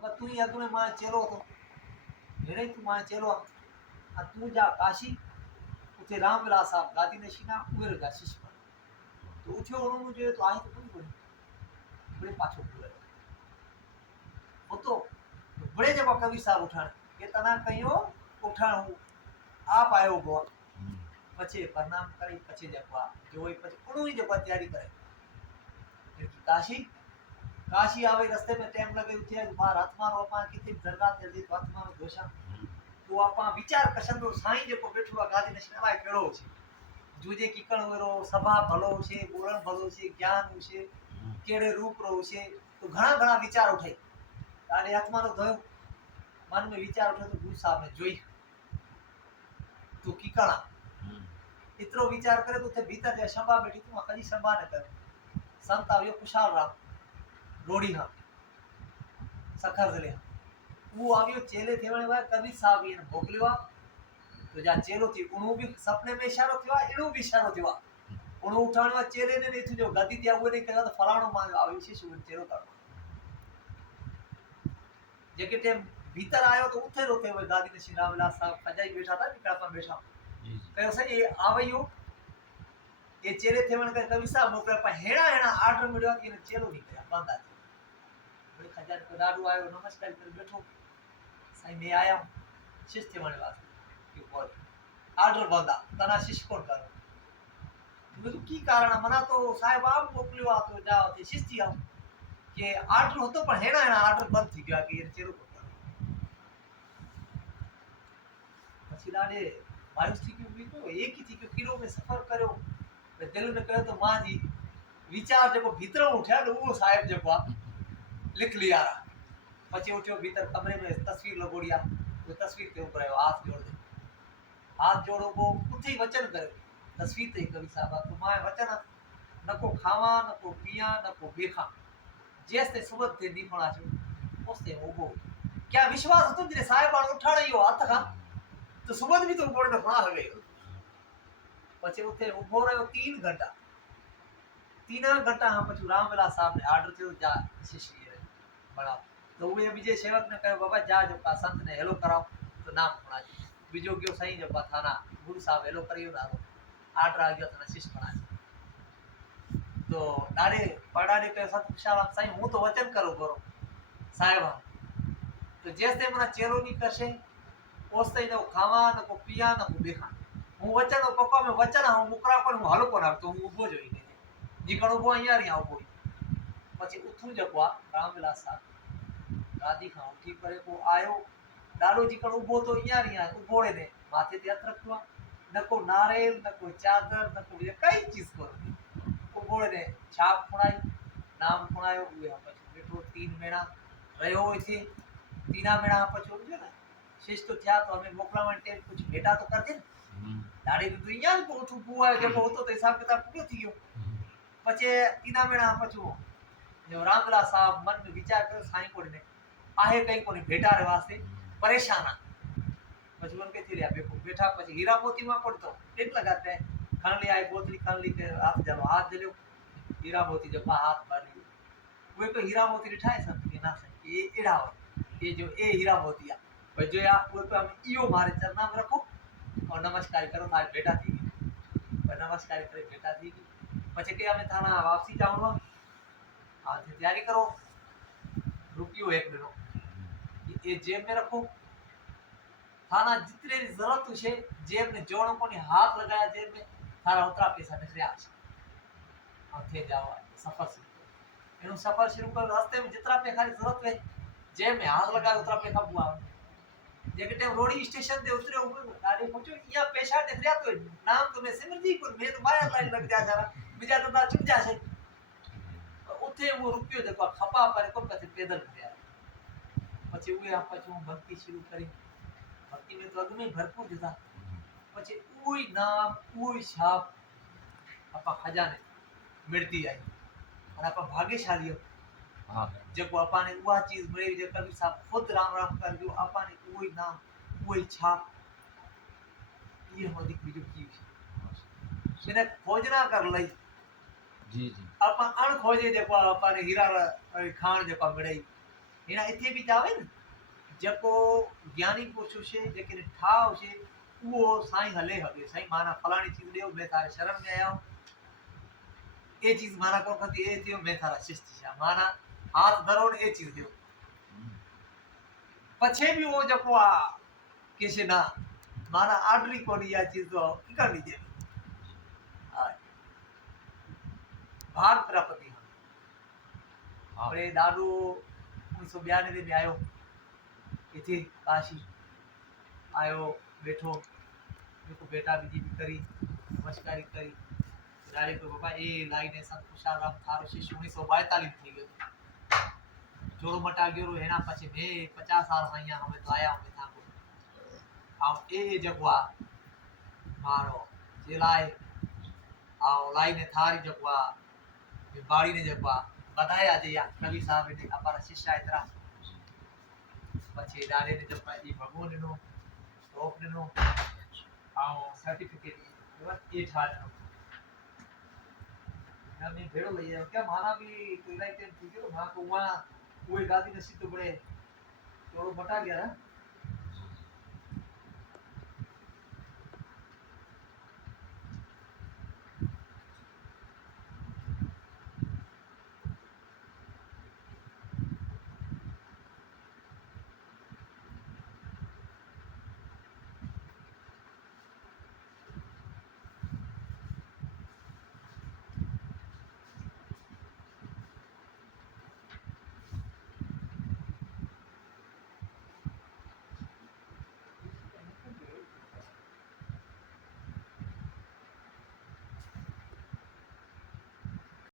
बाबा तू ही अग में मां चेलो तो हेरे तू मां चेलो आ तू जा काशी उथे रामविलास साहब गादी नशीना उमेर जा शिष्य तो उठ्यो उन्होंने जो तो आई तो कोई कोई बड़े पाछो पूरे वो तो बड़े जब कवि साहब उठाण ये तना कहियो उठाण हूं आप आयो गो पछे प्रणाम करी पछे जपवा जो ही पछे उनु ही जपवा तैयारी करे फिर काशी काशी आवे रस्ते में टाइम लगे उठे बार आत्मा रो अपा किथे दरगाह ते दी आत्मा रो दोषा तो अपा विचार कसन तो साईं जेको बैठो गादी ने शनावा केड़ो छे जूजे किकण वेरो सभा भलो छे बोरण भलो छे ज्ञान छे केड़े रूप रो छे तो घणा घणा विचार उठे तारे आत्मा रो धयो मन में विचार उठे तो गुरु साहब ने जोई तो किकणा इतरो विचार करे तो थे भीतर जे सभा बैठी तू कदी सभा न कर संत आवियो कुशाल राम रोड़ी हा सखर जिले वो आवियो चेले थेवणे वा कवि साहब इन मोकलियो तो जा चेलो थी उणो भी सपने में इशारो थियो इणो भी इशारो थियो उणो उठाणो चेले ने नहीं थियो गदी दिया वो ने कहा तो फलाणो मान आवियो शिशु इन चेलो कर जेके टाइम भीतर आयो तो उठे रोते हुए गादी ने श्री रामविलास साहब खजाई बैठा था निकड़ा पर बैठा कहो सही ये आवयो ये चेले थे मन कवि साहब मोकले पर हेड़ा हेड़ा आर्डर मिलियो कि ने चेलो निकला बंदा बड़े खजान को दारू आयो नमस्कार कर बैठो साईं मैं आया हूं शिष्य माने वास्ते कि बोल आर्डर बंदा तना शिष्य कोण करो तो की कारण मना तो साहेब आप मोकलियो आ तो जाओ थे शिष्य आओ कि आर्डर होतो पण हेड़ा हेड़ा आर्डर बंद थी गया कि ये चेलो પછી દાડે માયુસ थी क्यों भी तो एक ही थी कि किलो में सफर करो दिल में कहो तो मां जी विचार जो भीतर उठा तो वो साहेब जो लिख लिया पची उठो भीतर कमरे में तस्वीर लगोड़िया वो तस्वीर के ऊपर हाथ जोड़ दे हाथ जोड़ो वो कुछ ही वचन करे तस्वीर ते कवि साहब तो मां वचन न को खावा न को पिया न को बेखा जैसे सुबह थे दीपणा छो उसते उबो क्या विश्वास હતો જે સાહેબ આણ ઉઠાડ્યો હાથ ખા तो सुबह भी तो ऊपर न फा गई પછી ઉઠે ઉભો રહ્યો 3 घंटा 3 घंटा हम પછી रामविलास साहब ने ऑर्डर थियो जा शिष्य बड़ा तो वो विजय सेवक ने कहो बाबा जा जो का संत ने हेलो कराओ तो नाम पड़ा बीजो गयो सही जो थाना गुरु साहब हेलो करियो ना ऑर्डर आ गयो तना शिष्य बना तो नारे पड़ा ने कहो संत कुशाल साईं हूं तो वचन करो करो साहेब तो जैसे मना चेलो नी करशे ओस्ते न खावा न को पिया न को देखा हूं वचन पप्पा में वचन हूं मुकरा पर हूं हलो को तो हूं उभो जोई ने जीकण उभो अहिया री आવો પછી ઉઠું જકવા રામવિલાસ સાહેબ ગાદી ખાं उठी करे को आयो डालो जीकण उभो तो अहिया री उभो रे ने माथे ते हथ रखवा न को नारियल न को चादर न को कई चीज को उभो रे ने छाप खुणाई नाम खुणायो उए પછી બેઠો 3 મહિના રહ્યો હોય છે 3 મહિના પછી ઉઠ્યો ને शिष्य तो था तो हमें मोकलावण टेम कुछ भेटा तो करते दाड़ी भी दुनिया को उठू बुआ जब होतो तो हिसाब किताब पूरो थी गयो पछे तीना महीना पछो जो रामविलास साहब मन में विचार करो साईं कोड़ी ने आहे कहीं कोनी भेटा रे वास्ते परेशान आ पछी उनके थी रिया बेको बैठा पछी हीरा मोती में पड़तो टेक लगाते खान ली आई बोतली खान ली के हाथ जलो हीरा मोती जब हाथ मार लियो वे तो हीरा मोती रिठाए सब के ना से ये एड़ा ये जो ए हीरा मोती जो या वो तो हम इयो मारे चरना में रखो और नमस्कार करो थारे बेटा थी पर नमस्कार करे बेटा थी પછી કે અમે થાના વાપસી જાવનો આ તૈયારી કરો रुपयो एक मिलो ये जेब में रखो थाना जितने जरूरत है जेब में जोड़ो को हाथ लगाया जेब में थारा उतरा पैसा निकलिया और थे जाओ सफर शुरू एनु सफर शुरू कर रास्ते में जितना पैसा की जरूरत है जेब में हाथ लगाया उतरा पैसा बुआ जेके टाइम रोडी स्टेशन ते उतरे ऊपर गाड़ी पहुंचो या पैसा निकलिया तो नाम तो मैं सिमरजी को मैं तो माया लाइन लग जा जरा बीजा तो चुप जासे उथे वो रुपयो देखो खपा पर को कथे पैदल गया પછી ઉએ આ પછી હું ભક્તિ શરૂ કરી ભક્તિ में तो अगमे भरपूर था પછી કોઈ નામ કોઈ છાપ આપા ખજાને मिलती आई और आपा भाग्यशाली हाँ जब आपा ने वो चीज मिली जो कभी साहब खुद राम राम कर जो आपा ने कोई नाम कोई छाप ये हमारी वीडियो की मैंने खोजना कर लई जी जी आपा अण खोजे जो आपा ने हीरा खान जो मिले हिना इथे भी जावे न जको ज्ञानी पुरुष छे जेके ठाव छे वो साईं हले हगे साईं माना फलानी चीज देव मैं तारे शरण में आया ए चीज माना को कती ए थियो मैं तारा शिष्य छा माना हाथ धरो ने ए चीज देव पछे भी वो जको आ किसे ना माना आडरी कोनी या चीज तो की कर लीजिए भाग प्रपति આપણે દાદુ 1992 में आयो इथे काशी आयो बैठो देखो बेटा बीजी भी करी नमस्कारी करी डायरेक्ट तो बाबा ए लाइन संत कुशाराम थारो शिष्य 1942 थी गयो जोड़ो मटा गयो हेना પછી મે 50 साल અહીંયા અમે તો આયા અમે થાકો આવ એ જગવા મારો જેલાય આવ લાઈને થારી જગવા બાળી ને જગવા बताया जे या कवि साहब ने हमारा शिष्य इतना પછી દાડે ને જગવા ઈ ભગવાન નો ટોપ નો આવ સર્ટિફિકેટ એ ઠાડનો मैं भेड़ो लई आयो क्या माना भी कोई लाइक थी गयो मां को वहां कोई गादी ने सीधो बड़े थोड़ो बटा गया है